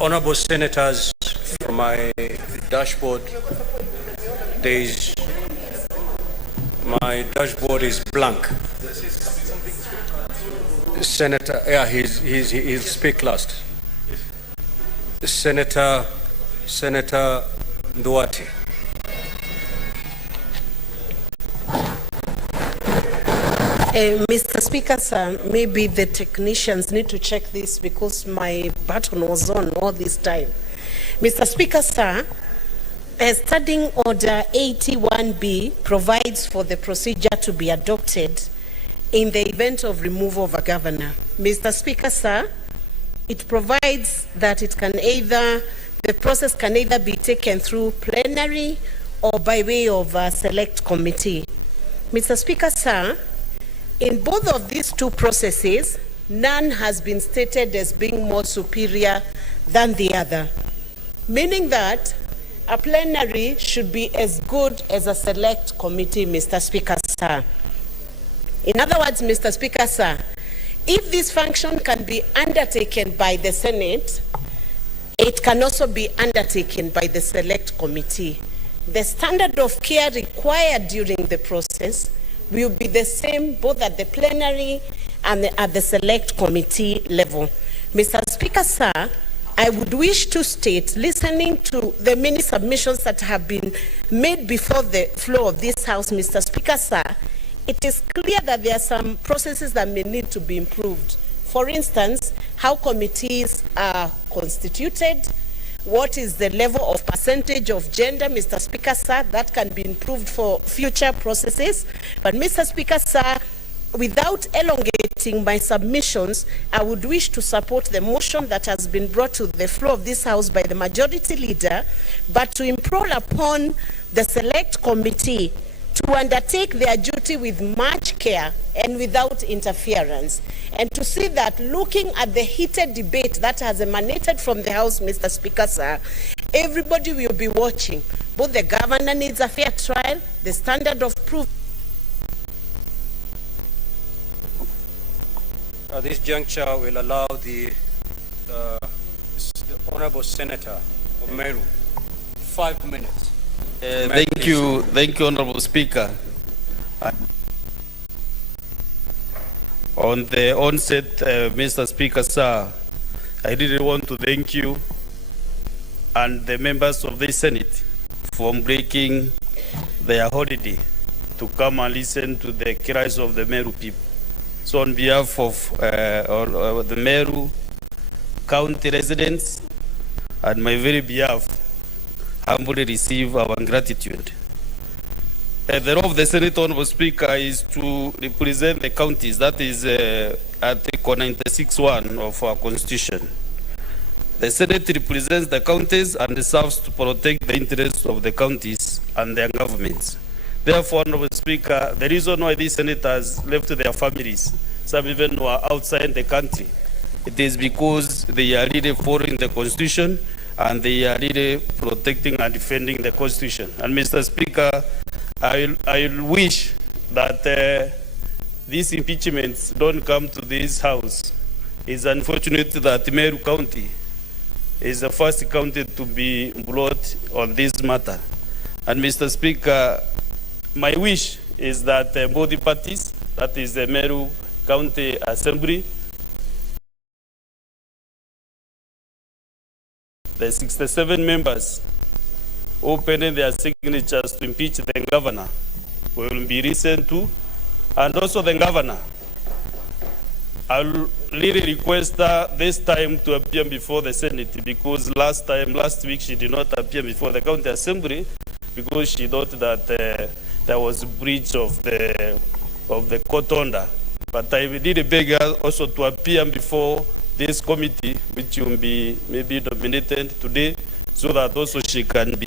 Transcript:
Honorable Senators, from my dashboard, my dashboard is blank. Senator, yeah, he'll speak last. Senator Duarte. Mr. Speaker, sir, maybe the technicians need to check this because my button was on all this time. Mr. Speaker, sir, Standing Order 81B provides for the procedure to be adopted in the event of removal of a governor. Mr. Speaker, sir, it provides that the process can either be taken through plenary or by way of a select committee. Mr. Speaker, sir, in both of these two processes, none has been stated as being more superior than the other, meaning that a plenary should be as good as a select committee, Mr. Speaker, sir. In other words, Mr. Speaker, sir, if this function can be undertaken by the Senate, it can also be undertaken by the select committee. The standard of care required during the process will be the same both at the plenary and at the select committee level. Mr. Speaker, sir, I would wish to state, listening to the many submissions that have been made before the floor of this House, Mr. Speaker, sir, it is clear that there are some processes that may need to be improved. For instance, how committees are constituted, what is the level of percentage of gender, Mr. Speaker, sir, that can be improved for future processes. But Mr. Speaker, sir, without elongating my submissions, I would wish to support the motion that has been brought to the floor of this House by the majority leader, but to implore upon the select committee to undertake their duty with much care and without interference, and to see that, looking at the heated debate that has emanated from the House, Mr. Speaker, sir, everybody will be watching. Both the governor needs a fair trial, the standard of proof. At this juncture, will allow the Honorable Senator of Meru 5 minutes. Thank you, Honorable Speaker. On the onset, Mr. Speaker, sir, I really want to thank you and the members of the Senate for breaking their holiday to come and listen to the cries of the Meru people. So on behalf of the Meru County residents and my very behalf, humbly receive our gratitude. The role of the Senate, Honorable Speaker, is to represent the counties. That is Article 96(1) of our Constitution. The Senate represents the counties and serves to protect the interests of the counties and their governments. Therefore, Honorable Speaker, the reason why these senators left their families, some even were outside the country, it is because they are really following the Constitution and they are really protecting and defending the Constitution. And Mr. Speaker, I wish that these impeachments don't come to this House. It's unfortunate that Meru County is the first county to be brought on this matter. And Mr. Speaker, my wish is that both the parties, that is the Meru County Assembly, the 67 members opening their signatures to impeach the governor will be listened to, and also the governor. I'll really request her this time to appear before the Senate, because last week she did not appear before the County Assembly because she thought that there was a breach of the court order. But I really beg her also to appear before this committee, which will be maybe dominated today, so that also she can be